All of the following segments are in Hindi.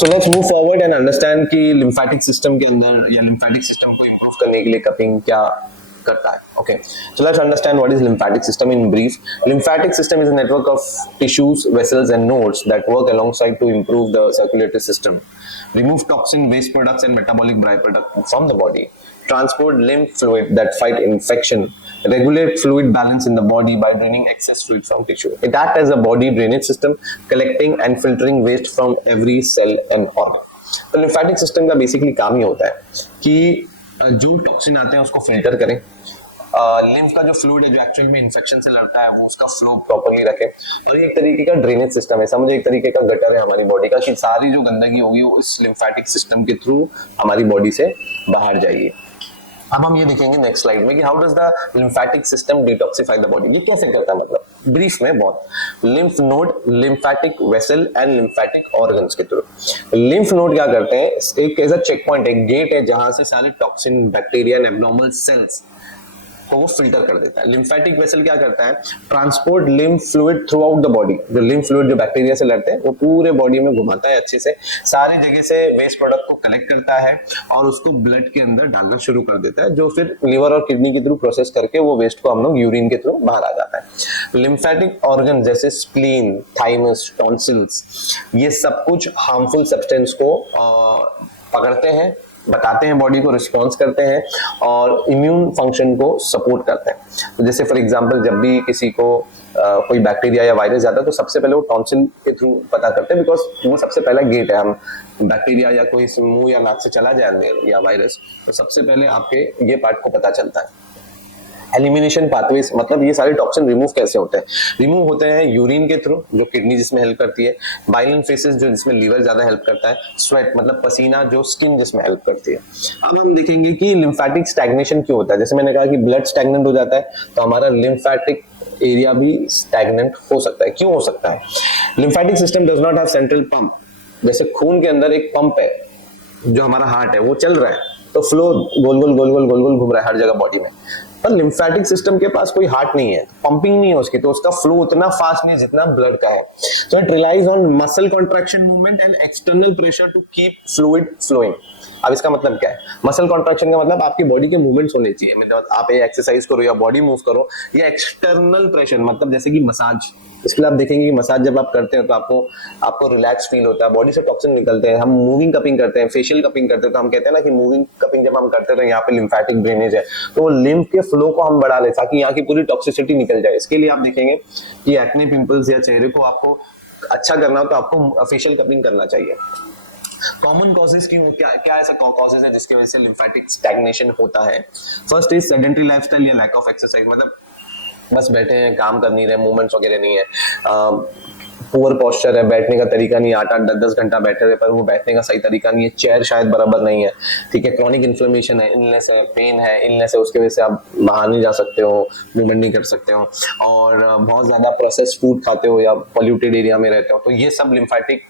So let's move forward and understand कि lymphatic system के अंदर या lymphatic system को improve करने के लिए cupping क्या करता है. Okay, so let's understand what is lymphatic system in brief. Lymphatic system is a network of tissues, vessels, and nodes that work alongside to improve the circulatory system, remove toxin, waste products, and metabolic byproducts from the body, transport lymph fluid that fight infection, regulate fluid balance in the body by draining excess fluid from tissue. It acts as a body drainage system, collecting and filtering waste from every cell and organ. तो lymphatic system का basically काम ही होता है कि जो टॉक्सिन आते हैं उसको फिल्टर करें, लिम्फ का जो फ्लूइड है जो एक्चुअल में इन्फेक्शन से लड़ता है वो उसका फ्लो प्रॉपर्ली रखें. तो ये एक तरीके का ड्रेनेज सिस्टम है, समझो एक तरीके का गटर है हमारी बॉडी का कि सारी जो गंदगी होगी वो इस लिम्फेटिक सिस्टम के थ्रू हमारी बॉडी से बाहर जाएगी. अब हम ये देखेंगे नेक्स्ट स्लाइड में कि how does the lymphatic system detoxify the body. ये कैसे करता है, मतलब ब्रीफ में बहुत. Lymph node, lymphatic vessel and lymphatic organs के थ्रू. लिम्फ नोड क्या करते हैं, एक ऐसा चेक पॉइंट, एक गेट है जहां से सारे toxin, bacteria and abnormal cells को वो फिल्टर कर देता है. लिम्फेटिक वेसल क्या करता है, transport lymph fluid through out the body. जो लिम्फ फ्लूइड जो बैक्टीरिया से लड़ते हैं वो पूरे बॉडी में घुमाता है अच्छे से, सारे जगह से वेस्ट प्रोडक्ट को कलेक्ट करता है और उसको ब्लड के अंदर डालना शुरू कर देता है, जो फिर लिवर और किडनी के थ्रू प्रोसेस करके वो वेस्ट को हम लोग यूरिन के थ्रू बाहर आ जाता है. लिम्फेटिक ऑर्गन जैसे स्प्लीन, थाइमस, टॉन्सिल्स, ये सब कुछ हार्मफुल सब्सटेंस को पकड़ते हैं, बताते हैं बॉडी को, रिस्पॉन्स करते हैं और इम्यून फंक्शन को सपोर्ट करते हैं. तो जैसे फॉर एग्जांपल जब भी किसी को कोई बैक्टीरिया या वायरस जाता है तो सबसे पहले वो टॉन्सिल के थ्रू पता करते हैं, बिकॉज वो सबसे पहला गेट है. हम बैक्टीरिया या कोई मुंह या नाक से चला जाए अंदर या वायरस, तो सबसे पहले आपके ये पार्ट को पता चलता है. एलिमिनेशन पाथवेज, मतलब ये सारे टॉक्सिन रिमूव कैसे होते हैं. रिमूव होते हैं यूरिन के थ्रू, जो किडनी जिसमें हेल्प करती है. बाइलिन फेसेस, जो जिसमें लीवर ज्यादा हेल्प करता है. स्वेट मतलब पसीना, जो स्किन जिसमें हेल्प करती है. अब हम देखेंगे कि लिम्फेटिक स्टैग्नेशन क्यों होता है. जैसे मैंने कहा कि ब्लड स्टैग्नेंट हो जाता है तो हमारा लिम्फेटिक एरिया भी स्टैग्नेंट हो सकता है. क्यों हो सकता है, lymphatic system does not have central pump. जैसे खून के अंदर एक पंप है, जो हमारा हार्ट है वो चल रहा है तो फ्लो गोल गोल गोल गोल गोल गोल घूम रहा है हर जगह बॉडी में. पर लिम्फेटिक सिस्टम के पास कोई हार्ट नहीं है, पंपिंग नहीं है उसकी, तो उसका फ्लो उतना फास्ट नहीं है जितना ब्लड का है. So it relies on muscle contraction movement and external pressure to keep fluid flowing. अब इसका मतलब क्या है, मसल कॉन्ट्रैक्शन का मतलब आपकी बॉडी के मूवमेंट्स होने चाहिए, मतलब आप ये एक्सरसाइज करो या बॉडी मूव करो, या एक्सटर्नल प्रेशर मतलब जैसे कि मसाज. इसके लिए आप देखेंगे कि मसाज जब आप करते हैं तो आपको रिलैक्स फील होता है, बॉडी से टॉक्सिन निकलते हैं. हम मूविंग कपिंग करते हैं, फेशियल कपिंग करते हैं, तो हम कहते हैं ना कि मूविंग कपिंग जब हम करते हैं तो यहाँ पे लिम्फेटिक ड्रेनेज है, तो लिम्फ के फ्लो को हम बढ़ा ले ताकि यहाँ की पूरी टॉक्सिसिटी निकल जाए. इसके लिए आप देखेंगे कि एक्ने, पिंपल्स या चेहरे को आपको अच्छा करना हो तो आपको फेशियल कपिंग करना चाहिए. कॉमन कॉजेज क्यों, क्या ऐसा कॉजेज है जिसकी वजह से लिम्फेटिक स्टैग्नेशन होता है. फर्स्ट इज सेडेंटरी लाइफस्टाइल या लैक ऑफ एक्सरसाइज, मतलब बस बैठे हैं, काम कर नहीं रहे, मूवमेंट्स वगैरह नहीं है. पुअर पोस्चर है, बैठने का तरीका नहीं है, 8-8, 10-10 घंटा बैठे रहे पर वो बैठने का सही तरीका नहीं है. चेयर शायद बराबर नहीं है, ठीक है. क्रॉनिक इन्फ्लेमेशन है, इलनेस है, पेन है, इलनेस है, उसके वजह से आप बाहर नहीं जा सकते हो, मूवमेंट नहीं कर सकते हो, और बहुत ज्यादा प्रोसेस्ड फूड खाते हो या पॉल्यूटेड एरिया में रहते हो, तो ये सब लिम्फेटिक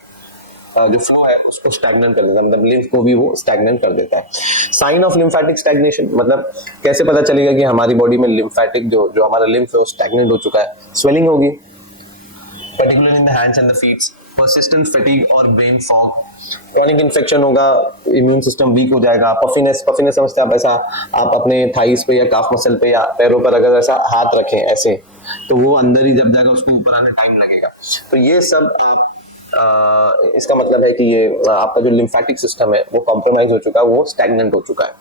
जो फ्लो है उसको स्टैग्नेंट कर देता है, मतलब लिम्फ को भी वो स्टैग्नेंट कर देता है. साइन ऑफ लिम्फेटिक स्टैग्नेशन, मतलब कैसे पता चलेगा कि हमारी बॉडी में लिम्फेटिक जो हमारा लिम्फ है स्टैग्नेंट हो चुका है. स्वेलिंग होगी, particularly in the hands and the feet. Persistent fatigue और ब्रेन फॉग. क्रॉनिक इन्फेक्शन होगा, इम्यून सिस्टम वीक हो जाएगा. पफिनेस समझते हैं आप, ऐसा आप अपने थाइस पे या काफ मसल पे या पैरों पर अगर ऐसा हाथ रखें ऐसे, तो वो अंदर ही जब जाएगा उसको ऊपर आने टाइम लगेगा. तो ये सब इसका मतलब है कि ये आपका जो लिम्फेटिक सिस्टम है वो कॉम्प्रोमाइज हो चुका है, वो स्टैग्नेंट हो चुका है.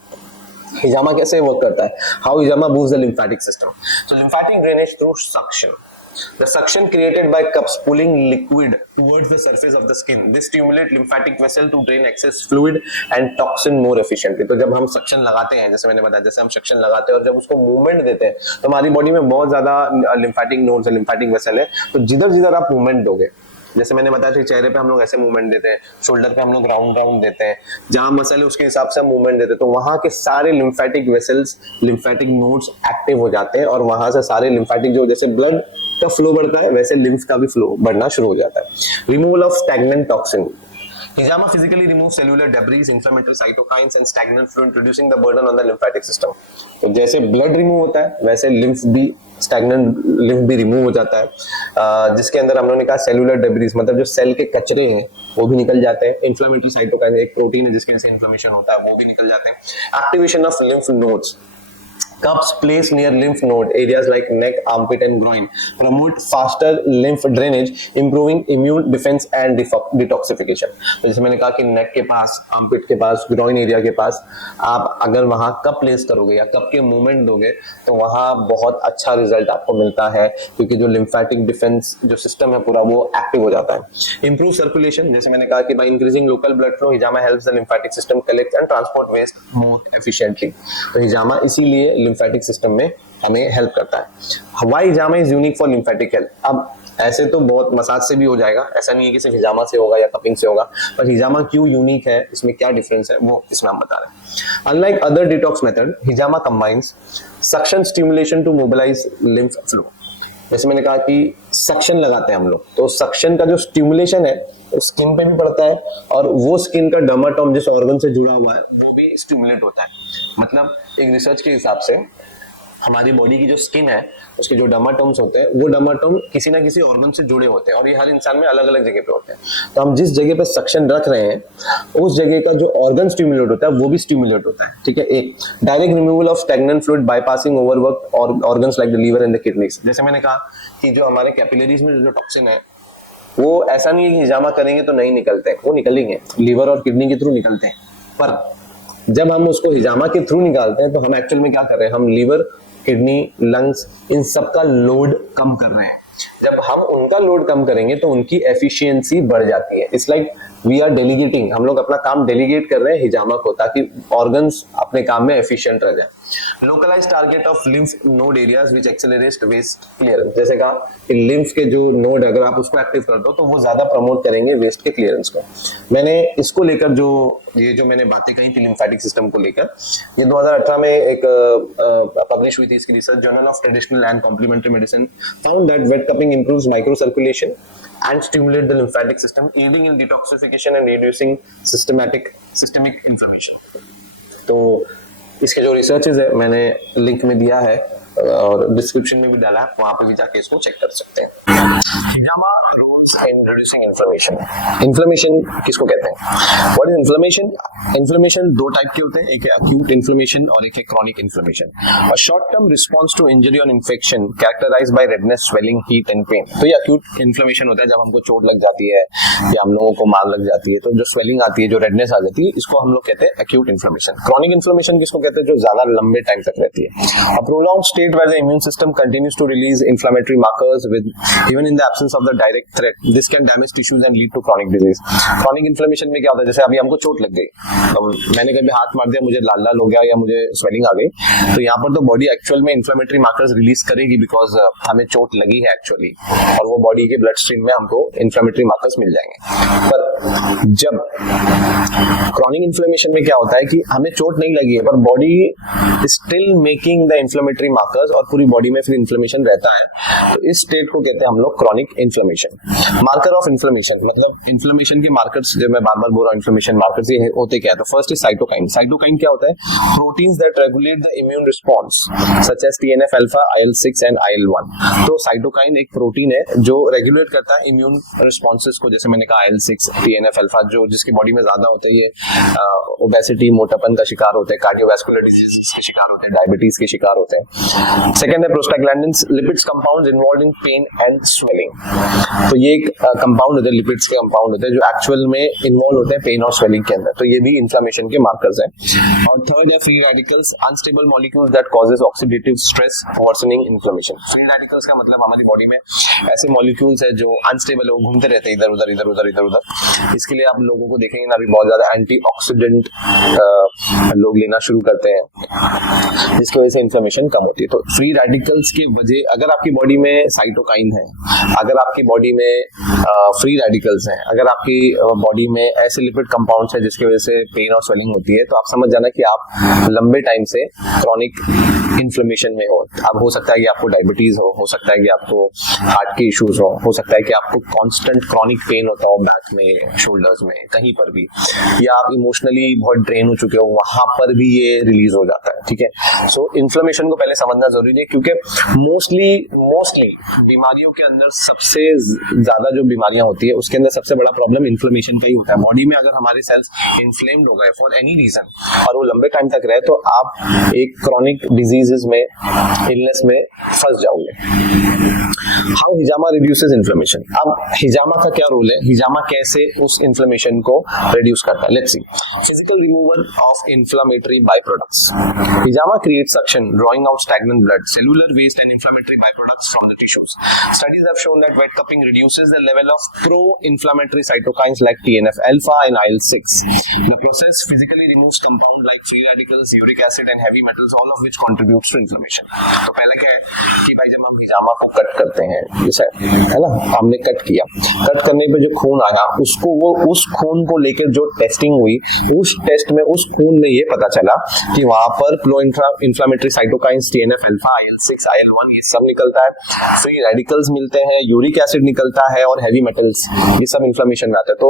हिजामा कैसे वर्क करता है, how hijama moves the lymphatic system. So lymphatic drainage through suction. The suction created by cups pulling liquid towards the surface of the skin. This stimulates lymphatic vessel to drain excess fluid and toxin more efficiently. तो जब हम सक्शन लगाते हैं, जैसे मैंने बताया, जैसे हम सक्शन लगाते हैं और जब उसको मूवमेंट देते हैं तो हमारी बॉडी में बहुत ज्यादा लिम्फेटिक नोड्स है, लिम्फेटिक वेसल है, तो जिधर जिधर आप मूवमेंट दोगे, जैसे मैंने बताया था चेहरे पे हम लोग ऐसे मूवमेंट देते हैं, शोल्डर पे हम लोग राउंड राउंड देते हैं, जहां मसल है उसके हिसाब से हम मूवमेंट देते हैं, तो वहां के सारे lymphatic vessels, lymphatic nodes active हो जाते हैं और वहां से सारे लिम्फेटिक, जो जैसे ब्लड का फ्लो बढ़ता है वैसे लिम्फ का भी फ्लो बढ़ना शुरू हो जाता है. Removal of stagnant toxin. Hijama physically removes cellular debris, inflammatory cytokines and stagnant fluid, reducing the burden on the lymphatic system. तो जैसे ब्लड रिमूव होता है वैसे लिम्फ भी स्टैग्नेंट लिम्फ भी रिमूव हो जाता है, जिसके अंदर हम लोगों ने कहा सेलुलर डेब्रिस मतलब जो सेल के कचरे हैं वो भी निकल जाते हैं। इन्फ्लेमेटरी साइटोकाइन एक प्रोटीन है जिसके वजह से इन्फ्लेमेशन होता है वो भी निकल जाते हैं। Activation of lymph nodes, cups placed near lymph node areas like neck, armpit and groin promote faster lymph drainage, improving immune defense and detoxification। तो जैसे मैंने कहा कि नेक के पास, आर्मपिट के पास, ग्रोइन एरिया के पास आप अगर वहां कप प्लेस करोगे या कप के मूवमेंट दोगे तो वहां बहुत अच्छा रिजल्ट आपको मिलता है, क्योंकि जो लिम्फेटिक डिफेंस जो सिस्टम है पूरा वो एक्टिव हो जाता है। इंप्रूव सर्कुलेशन, जैसे मैंने कहा कि by increasing local blood flow हिजामा helps the lymphatic system collect and transport waste more efficiently. तो हिजामा इसीलिए लिम्फेटिक सिस्टम में हमें हेल्प करता है। Why hijama is unique for lymphatic health. अब ऐसे तो बहुत मसाज से भी हो जाएगा, ऐसा नहीं है कि सिर्फ हिजामा से होगा या कपिंग से होगा, पर हिजामा क्यों यूनिक है, इसमें क्या डिफरेंस है वो इसमें हम बता रहे हैं। अनलाइक अदर डिटॉक्स मेथड, हिजामा combines suction stimulation to mobilise lymph flow. जैसे मैंने कहा कि सक्शन लगाते हैं हम लोग, तो सक्शन का जो स्टिमुलेशन है स्किन पे भी पड़ता है और वो स्किन का डर्माटोम जिस ऑर्गन से जुड़ा हुआ है वो भी स्टिमुलेट होता है। मतलब एक रिसर्च के हिसाब से हमारी बॉडी की जो स्किन है उसके जो डर्माटोम्स होते हैं वो डर्माटोम किसी ना किसी ऑर्गन से जुड़े होते हैं और ये हर इंसान में अलग अलग जगह पे होते हैं। तो हम जिस जगह पे सक्शन रख रहे हैं उस जगह का जो ऑर्गन स्टिमुलेट होता है वो भी स्टिमुलेट होता है, ठीक है। एक direct removal of stagnant fluid bypassing overwork और organs like the liver and the kidneys. जैसे मैंने कहा कि जो हमारे कैपिलरीज में जो टॉक्सिन है वो ऐसा नहीं है कि हिजामा करेंगे तो नहीं निकलते, वो निकलेंगे, लीवर और किडनी के थ्रू निकलते हैं। पर जब हम उसको हिजामा के थ्रू निकालते हैं तो हम एक्चुअल में क्या कर रहे हैं, हम लीवर, किडनी, लंग्स इन सब का लोड कम कर रहे हैं। जब हम उनका लोड कम करेंगे तो उनकी एफिशिएंसी बढ़ जाती है। It's like we are delegating, हम लोग अपना काम डेलीगेट कर रहे हैं हिजामा को ताकि ऑर्गन्स अपने काम में एफिशिएंट रह जाए। Localise target of lymph node areas which accelerates waste clearance. जैसे कहा कि लिम्फ के जो नोड अगर आप उसको एक्टिव कर दो तो वो ज्यादा प्रमोट करेंगे वेस्ट के क्लियरेंस को। मैंने इसको लेकर जो मैंने बातें कही थी लिम्फेटिक सिस्टम को लेकर, ये 2018 में एक पब्लिश हुई थी इसकी research, journal of traditional and complementary medicine found that wet cupping improves micro circulation and stimulate the lymphatic system, aiding in detoxification and reducing systemic inflammation। तो इसके जो रिसर्चेज है मैंने लिंक में दिया है और डिस्क्रिप्शन में भी डाला है, वहां पे भी जाके इसको चेक कर सकते हैं। हिजामा roles in reducing inflammation. Inflammation किसको कहते हैं? What is inflammation? इन्फ्लेमेशन दो टाइप के होते हैं, एक है अक्यूट इन्फ्लेमेशन और एक है chronic inflammation. A short term response to injury और infection characterised by redness, swelling, heat and pain. तो ये अक्यूट इन्फ्लेमेशन होता है जब हमको चोट लग जाती है या हम लोगों को मार लग जाती है तो जो स्वेलिंग आती है, जो रेडनेस आ जाती है, इसको हम लोग कहते हैं अक्यूट इन्फ्लेमेशन। क्रॉनिक इन्फ्लेमेशन किसको कहते हैं? जो ज्यादा लंबे टाइम तक रहती है। A prolonged state where the immune system continues to release inflammatory markers with even in the absence of the direct threat, this can damage tissues and lead to chronic disease। chronic inflammation में क्या होता है, जैसे अभी हमको चोट लग गई, तो मैंने कभी हाथ मार दिया, मुझे लाल लाल हो गया या मुझे स्वेलिंग आ गई, तो यहाँ पर तो बॉडी एक्चुअल में इन्फ्लेमेटरी मार्कर्स रिलीज करेगी बिकॉज हमें चोट लगी है एक्चुअली, और वो बॉडी के ब्लड स्ट्रीम में हमको इन्फ्लेमेटरी मार्कर्स मिल जाएंगे। पर जब क्रॉनिक इन्फ्लेमेशन में क्या होता है कि हमें चोट नहीं लगी है पर body still making the inflammatory markers और पूरी बॉडी में फिर इन्फ्लेमेशन रहता है, तो इस स्टेट को कहते हैं हम लोग chronic inflammation. Marker of inflammation, मतलब इन्फ्लेमेशन के मार्कर्स, जो मैं बार बार बोल रहा हूं इन्फ्लेमेशन मार्कर्स ये होते क्या है, तो फर्स्ट इज साइटोकाइन। साइटोकाइन क्या होता है? Proteins that regulate the immune response such as TNF alpha, IL-6 and IL-1। तो साइटोकाइन एक प्रोटीन है जो रेगुलेट करता है इम्यून रिस्पांसेस को, जैसे मैंने कहा IL-6, TNF अल्फा, जो जिसकी बॉडी में ज्यादा होता है, ये ओबेसिटी, मोटापन का शिकार होते हैं, कार्डियोवैस्कुलर डिजीजेस के शिकार होते हैं, डायबिटीज के शिकार होते हैं। सेकंड है prostaglandins, lipids compounds involved in pen and swelling. तो ये एक कंपाउंड होते हैं, लिपिड्स के कंपाउंड होते हैं जो एक्चुअल में इन्वॉल्व होते हैं पेन और स्वेलिंग के अंदर, तो ये भी इन्फ्लेमेशन के मार्कर्स हैं। और थर्ड है free radicals, unstable molecules that causes oxidative stress worsening inflammation. Free radicals का मतलब हमारी बॉडी में ऐसे मॉलिक्यूल्स है जो अनस्टेबल है, वो घूमते रहते हैं इधर उधर इधर उधर इधर उधर। इसके लिए आप लोगों को देखेंगे ना, अभी बहुत ज्यादा एंटीऑक्सीडेंट लोग लेना शुरू करते हैं जिसकी वजह से इन्फ्लेमेशन कम होती है। तो फ्री रेडिकल्स की वजह, अगर आपकी बॉडी में साइटोकाइन है, अगर आपकी बॉडी में फ्री रेडिकल्स हैं, अगर आपकी बॉडी में ऐसे लिपिड कंपाउंड्स हैं जिसकी वजह से पेन और स्वेलिंग होती है, तो आप समझ जाना कि आप लंबे टाइम से क्रॉनिक इन्फ्लेमेशन में अब हो सकता है कि आपको डायबिटीज हो सकता है कि आपको हार्ट के इश्यूज हो सकता है कि आपको कांस्टेंट क्रॉनिक पेन होता हो बैक में, शोल्डर्स में, कहीं पर भी, या आप इमोशनली बहुत ड्रेन हो चुके हो, वहां पर भी ये रिलीज हो जाता है, ठीक है। सो इन्फ्लेमेशन को पहले समझना जरूरी है, क्योंकि मोस्टली बीमारियों के अंदर सबसे ज्यादा जो बीमारियां होती है उसके अंदर सबसे बड़ा प्रॉब्लम इन्फ्लेमेशन का ही होता है। बॉडी में अगर हमारे सेल्स इन्फ्लेम्ड हो गए फॉर एनी रीजन और वो लंबे टाइम तक रहे, तो आप एक क्रॉनिक डिजीजेस में, इलनेस में फंस जाओगे। How hijama reduces inflammation. अब हिजामा का क्या रोल है, हिजामा कैसे उस इन्फ्लेमेशन को रिड्यूस करता है। Let's see. Physical removal of inflammatory by products. हिजामा creates suction, drawing out stagnant blood, cellular waste and inflammatory by products from the tissues. Studies have shown that wet cupping reduces the level of pro-inflammatory cytokines like TNF-alpha and IL-6. The process physically removes compounds like free radicals, uric acid and heavy metals, all of which contributes to inflammation. तो पहले क्या है कि भाई जब हम हिजामा को कट करते हैं, जैसे है ना, हमने कट किया, कट करने पे जो खून आया उसको, वो उस खून को लेकर जो टेस्टिंग हुई, उस टेस्ट में उस खून में ये पता चला कि वहां पर pro-inflammatory cytokines TNF-alpha, IL-6, IL-1 ये सब निकलता है, फ्री रेडिकल्स मिलते हैं, यूरिक एसिड निकलता है और हैवी मेटल्स, ये सब इन्फ्लेमेशन में आता है। तो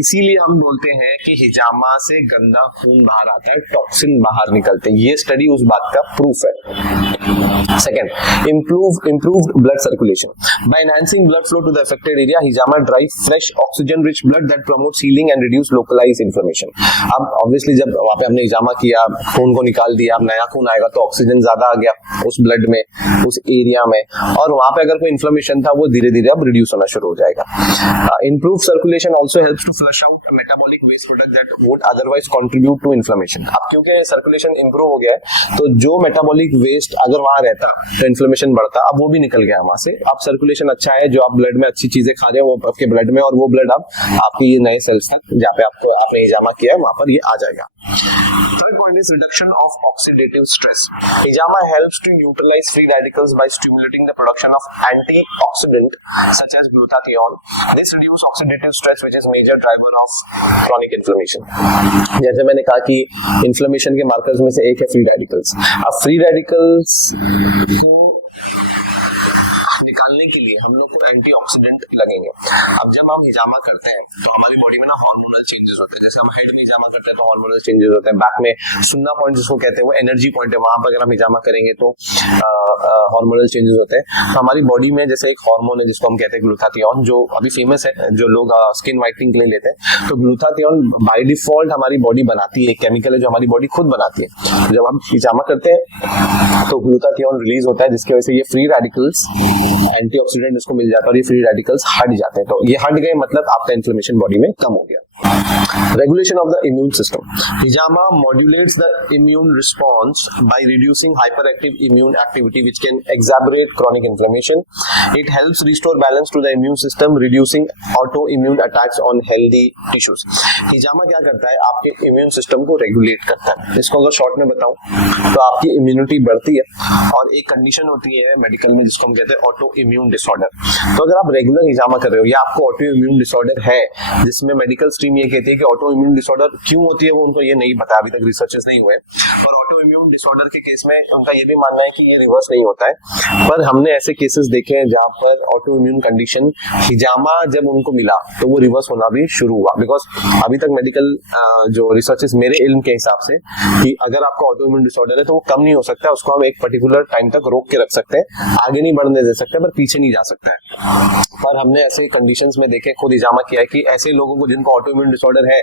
इसीलिए हम बोलते हैं कि हिजामा से गंदा खून बाहर आता है, टॉक्सिन बाहर निकलते हैं। ये स्टडी उस बात का प्रूफ है। Second, improved blood circulation. By enhancing blood flow to the affected area, hijama drive fresh oxygen rich blood that promotes healing and reduce localized inflammation. अब ऑब्वियसली जब वहां पे हमने हिजामा किया, खून को निकाल दिया, अब नया खून आएगा तो ऑक्सीजन ज्यादा आ गया उस ब्लड में, उस एरिया में, और वहां पे अगर कोई इन्फ्लेमेशन था वो धीरे धीरे अब रिड्यूस होना शुरू हो जाएगा। Improve circulation also helps to flush out metabolic waste product that would otherwise contribute to inflammation. अब क्योंकि सर्कुलेशन इंप्रूव हो गया है तो जो मेटाबॉलिक वेस्ट अगर वहां रहता तो इन्फ्लेमेशन बढ़ता, अब वो भी निकल गया वहां से। अब सर्कुलेशन अच्छा है, जो आप ब्लड में अच्छी चीजें खा रहे हो वो आपके ब्लड में, और वो ब्लड अब आपके ये नए सेल्स हैं जहाँ पे आपने हिजामा किया है वहां पर ये आ जाएगा। Third point is reduction of oxidative stress. Hijama helps to neutralize free radicals by stimulating the production of antioxidant such as glutathione. This reduces oxidative stress, which is major driver of chronic inflammation. जैसे मैंने कहा कि इन्फ्लेमेशन के मार्कर्स में से एक है फ्री रेडिकल्स। अब फ्री रेडिकल्स को निकालने के लिए हम लोग को एंटीऑक्सीडेंट लगेंगे। अब जब हम हिजामा करते हैं तो हमारी बॉडी में ना हार्मोनल चेंजेस होते हैं। जैसे हम हेड में हिजामा करते हैं तो हार्मोनल चेंजेस होते हैं, बैक में सुन्ना पॉइंट जिसको कहते हैं वो एनर्जी पॉइंट है, वहां पर अगर हम हिजामा करेंगे तो हार्मोनल चेंजेस होते हैं। तो हमारी बॉडी में जैसे एक हार्मोन है जिसको हम कहते हैं ग्लूटाथियोन, जो अभी फेमस है, जो लोग स्किन व्हाइटनिंग के लिए लेते हैं। तो ग्लूटाथियोन बाय डिफॉल्ट हमारी बॉडी बनाती है, एक केमिकल है जो हमारी बॉडी खुद बनाती है। जब हम हिजामा करते हैं तो ग्लूटाथियोन रिलीज होता है, जिसकी वजह से ये फ्री रेडिकल्स, एंटीऑक्सीडेंट इसको मिल जाता है और ये फ्री रेडिकल्स हट जाते हैं। तो ये हट गए मतलब आपका इन्फ्लेमेशन बॉडी में कम हो गया। Regulation of the immune system. Hijama modulates the immune response by reducing hyperactive immune activity, which can exacerbate chronic inflammation. It helps restore balance to the immune system, reducing autoimmune attacks on healthy tissues. Hijama क्या करता है, आपके immune system को regulate करता है। इसको अगर शॉर्ट में बताऊं तो आपकी immunity बढ़ती है, और एक कंडीशन होती है मेडिकल में जिसको हम कहते हैं autoimmune disorder। तो अगर आप रेगुलर हिजामा कर रहे हो या आपको autoimmune disorder है, जिसमें मेडिकल स्ट्रीम ये कहती है कि ऑटो इम्यून डिसऑर्डर क्यों होती है वो उनको ये नहीं पता, अभी तक रिसर्चेस नहीं हुए। और ऑटो इम्यून डिसऑर्डर के केस में उनका ये भी मानना है कि ये रिवर्स नहीं होता है, पर हमने ऐसे केसेस देखे हैं जहां पर ऑटो इम्यून कंडीशन हिजामा जब उनको मिला तो वो रिवर्स होना भी शुरू हुआ। बिकॉज अभी तक मेडिकल जो रिसर्चेस मेरे इल्म के हिसाब से कि अगर आपका ऑटो इम्यून डिसऑर्डर है तो वो कम नहीं हो सकता, उसको हम एक पर्टिकुलर टाइम तक रोक के रख सकते हैं, आगे नहीं बढ़ने दे सकते पर पीछे नहीं जा सकता है। पर हमने ऐसे कंडीशंस में देखे, खुद हिजामा किया है कि ऐसे लोगों को जिनको ऑटो इम्यून डिसऑर्डर है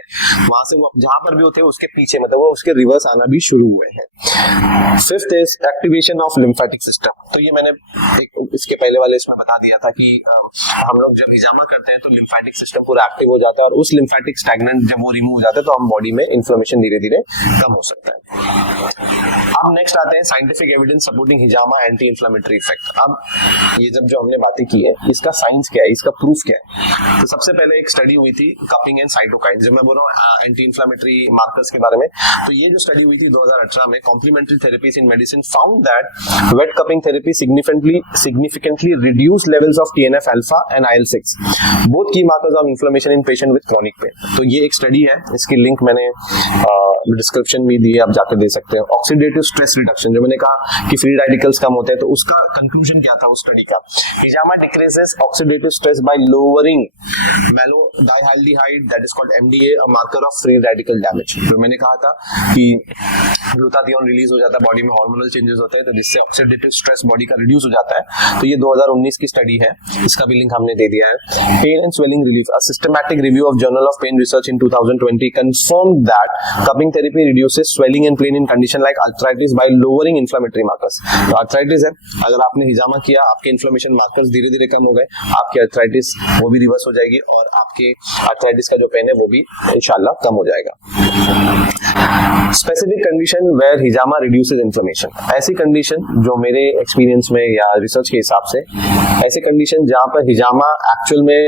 वहां से वो जहां पर भी होते हैं उसके पीछे मतलब वो उसके रिवर्स आना भी शुरू हुए हैं। Fifth is activation of lymphatic system. तो ये मैंने इसके पहले वाले इसमें बता दिया था कि हम लोग जब हिजामा करते हैं तो लिम्फेटिक सिस्टम पूरा एक्टिव हो जाता है, और उस लिम्फेटिक स्टैग्नेंट जब वो रिमूव हो जाता है तो हम बॉडी में इन्फ्लेमेशन धीरे धीरे कम हो सकता है। अब नेक्स्ट आते हैं साइंटिफिक एविडेंस सपोर्टिंग हिजामा एंटी इन्फ्लेमेटरी इफेक्ट। अब ये जब जो हमने बातें की है इसका साइंस क्या है, इसका प्रूफ क्या है। तो सबसे पहले एक स्टडी हुई थी कपिंग एंड साइटोकाइन, जब मैं बोल रहा हूँ एंटी इन्फ्लेमेटरी मार्कर्स के बारे में, तो ये जो स्टडी हुई थी 2018 में, complementary therapies in medicine found that wet cupping therapy significantly reduced levels of TNF alpha and IL-6, both key markers of inflammation in patient with chronic pain। तो ये एक स्टडी है, इसकी लिंक मैंने डिस्क्रिप्शन भी दी है, आप जाकर दे सकते हैं। ऑक्सीडेटिव स्ट्रेस रिडक्शन, जो मैंने कहा कि फ्री रेडिकल्स कम होते हैं, तो उसका कंक्लूजन क्या था उस स्टडी का? हिजामा decreases oxidative stress by lowering malondialdehyde, that is called MDA, a marker of free radical damage. जो मैंने कहा था कि ग्लूटाथियोन रिलीज हो जाता है बॉडी में, हार्मोनल चेंजेस होते हैं, तो जिससे ऑक्सीडेटिव स्ट्रेस बॉडी का रिड्यूस हो जाता है। तो ये 2019 की स्टडी है, इसका भी लिंक हमने दे दिया है। Pain and swelling relief, a systematic review of journal of pain research in 2020 confirmed that cupping therapy reduces swelling and pain in condition like arthritis by lowering inflammatory markers। तो arthritis है, अगर आपने हिजामा किया, आपके इन्फ्लेमेशन मार्कर्स धीरे धीरे कम हो गए, आपकी arthritis वो भी रिवर्स हो जाएगी और आपके arthritis का जो पेन है वो भी इंशाल्लाह कम हो जाएगा। स्पेसिफिक कंडीशन वेयर हिजामा रिड्यूसेस इन्फ्लेमेशन, ऐसी कंडीशन जो मेरे एक्सपीरियंस में या रिसर्च के हिसाब से, ऐसे कंडीशन जहां पर हिजामा एक्चुअल में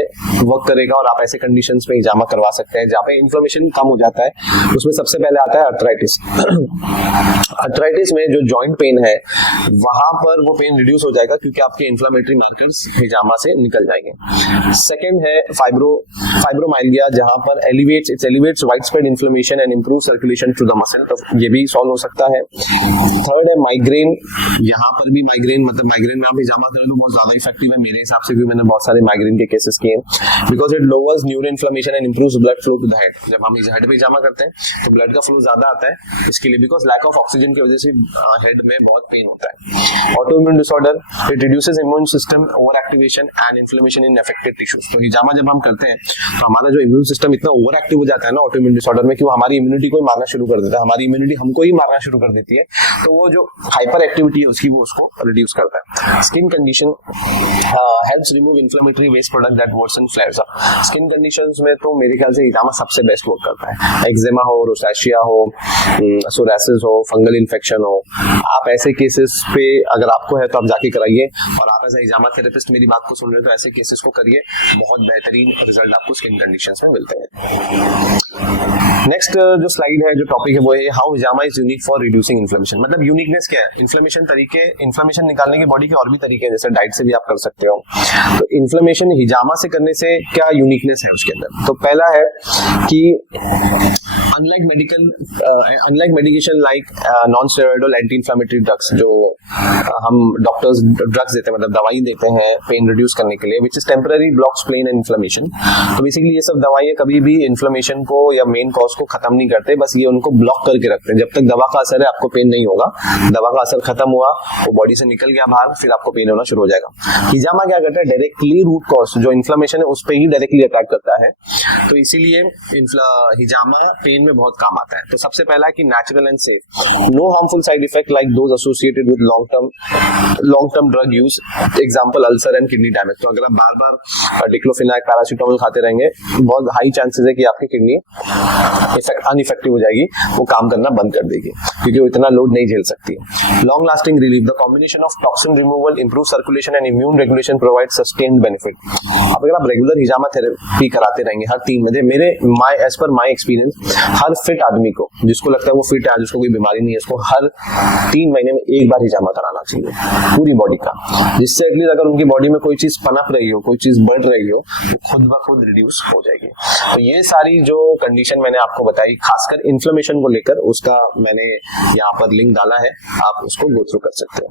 वर्क करेगा और आप ऐसे कंडीशंस में हिजामा करवा सकते हैं जहां पे इन्फ्लेमेशन कम हो जाता है, उसमें सबसे पहले आता है अर्थराइटिस। अर्थराइटिस में जो जॉइंट पेन है वहां पर वो पेन रिड्यूस हो जाएगा क्योंकि आपके इन्फ्लेमेटरी मार्कर्स हिजामा से निकल जाएंगे। सेकंड है फाइब्रोमाइल्गिया, जहां पर elevates widespread inflammation and improve circulation to the muscle, तो ये भी सॉल्व हो सकता है। थर्ड है माइग्रेन, यहाँ पर भी माइग्रेन में आप हिजामा करें तो बहुत ज्यादा इफेक्टिव है मेरे हिसाब से, भी मैंने बहुत सारे माइग्रेन के केसेस किए हैं, because it lowers neuro inflammation and improves blood flow to the head. जब हम हेड पे हिजामा करते हैं तो ब्लड का फ्लो ज्यादा आता है इसके लिए, बिकॉज लैक ऑफ ऑक्सीजन की वजह से हेड में बहुत पेन होता है। Autoimmune disorder, it reduces immune system over activation and inflammation in affected tissues. तो हिजामा जब हम करते हैं तो हमारा जो इम्यून सिस्टम इतना ओवर एक्टिव हो जाता है ना ऑटोइम्यून डिसऑर्डर में कि वो हमारी इम्यूनिटी को मारना शुरू कर देता है, हमारी इम्यूनिटी हमको ही मारना शुरू कर देती है, तो वो जो हाइपर एक्टिविटी है उसकी वो उसको रिड्यूस करता है। Skin condition helps remove inflammatory waste product that worsen flares up. Skin conditions में तो मेरे ख्याल से हिजामा सबसे बेस्ट वर्क करता है। एक्जिमा हो, रोसैशिया हो, सोरासिस हो, फंगल इन्फेक्शन हो, आप ऐसे केसेस पे अगर आपको है तो आप जाके कराइए, और आप ऐसा हिजामा थेरेपिस्ट मेरी बात को सुन रहे हो तो ऐसे केसेस को करिए, बहुत बेहतरीन रिजल्ट आपको स्किन कंडीशंस में मिलते हैं। नेक्स्ट जो स्लाइड है, जो टॉपिक है वो है how hijama is unique for reducing inflammation. मतलब यूनिकनेस क्या है? इन्फ्लेमेशन निकालने के बॉडी के और भी तरीके हैं, जैसे डाइट से भी आप कर सकते हो। तो इन्फ्लेमेशन हिजामा से करने से क्या यूनिकनेस है उसके अंदर? तो पहला है कि unlike medication like non steroidal anti inflammatory drugs, जो हम डॉक्टर्स ड्रग्स देते हैं, मतलब दवाई देते हैं पेन रिड्यूस करने के लिए, which is temporary blocks pain and inflammation. तो बेसिकली ये सब दवाइयां कभी भी इन्फ्लेमेशन को या मेन कॉज को खत्म नहीं करते, बस ये उनको ब्लॉक करके रखते हैं। जब तक दवा का असर है आपको पेन नहीं होगा, दवा का असर खत्म हुआ, वो बॉडी से निकल गया बाहर, फिर आपको पेन होना शुरू हो जाएगा। हिजामा क्या करता है? डायरेक्टली रूट कॉज जो इन्फ्लेमेशन है उस पर ही डायरेक्टली अटैक करता है, तो इसीलिए हिजामा पेन में बहुत काम आता है। तो सबसे पहला है कि natural and safe, no harmful side effect like those associated with long term drug use, example ulcer and kidney damage. तो अगर आप बार-बार डिक्लोफेनाक, पैरासीटामोल खाते रहेंगे, बहुत हाई चांसेस है कि आपकी किडनी अनइफेक्टिव हो जाएगी, वो काम करना बंद कर देगी क्योंकि वो इतना लोड नहीं झेल सकती है। Long lasting relief, the combination of toxin removal, improve circulation and immune regulation provide sustained benefit. अब अगर आप रेगुलर हिजामा थेरेपी कराते रहेंगे हर 3 महीने, as per my experience, her fit आदमी को, जिसको लगता है वो फिट है, जिसको कोई बीमारी नहीं है, उसको हर 3 महीने में एक बार हिजामा कराना चाहिए पूरी बॉडी का, जिससे एटलीस्ट अगर उनकी बॉडी में कोई चीज पनप रही हो, कोई चीज बढ़ रही हो, वो खुद ब खुद रिड्यूस हो जाएगी। तो ये सारी जो कंडीशन मैंने आपको बताई, खासकर इन्फ्लेमेशन को लेकर, उसका मैंने यहाँ पर लिंक डाला है, आप उसको गो थ्रू कर सकते हो।